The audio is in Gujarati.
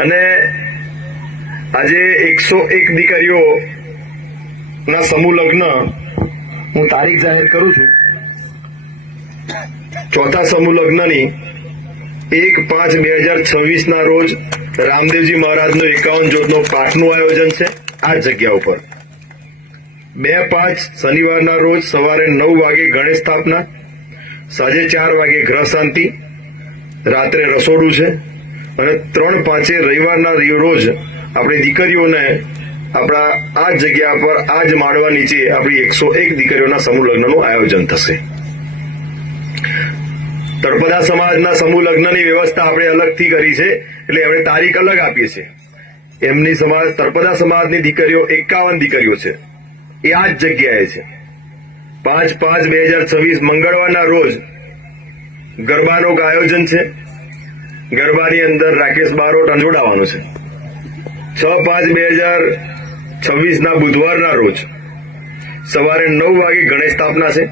અને આજે 101 દીકરીઓના સમૂહ લગ્ન હું તારીખ જાહેર કરું છું. ચોથા સમૂહ લગ્નની 1/5/2026 ના રોજ રામદેવજી મહારાજનો 51 જ્યોતનો પાઠનું આયોજન છે આ જગ્યા ઉપર. 2/5 શનિવારના રોજ સવારે 9 વાગે ગણેશ સ્થાપના, સાંજે 4 વાગે ગ્રહ શાંતિ, રાત્રે રસોડું છે અને 3/5 રવિવારના રોજ આપણી દીકરીઓને આપણા આ જગ્યા પર આ જ માળવા નીચે આપણી 101 દીકરીઓના સમૂહ લગ્નનું આયોજન થશે. તળપદા સમાજના સમૂહ લગ્નની વ્યવસ્થા આપણે અલગથી કરી છે, એટલે એમણે તારીખ અલગ આપી છે. એમની તળપદા સમાજની દીકરીઓ 51 દીકરીઓ છે, એ આ જ જગ્યાએ છે. 5/5/2026 મંગળવારના રોજ ગરબાનું આયોજન છે. ગરબાની અંદર રાકેશ બારોટ જોડાવાનું છે. 6/5/2026 ના બુધવારના રોજ સવારે 9 વાગે ગણેશ સ્થાપના છે.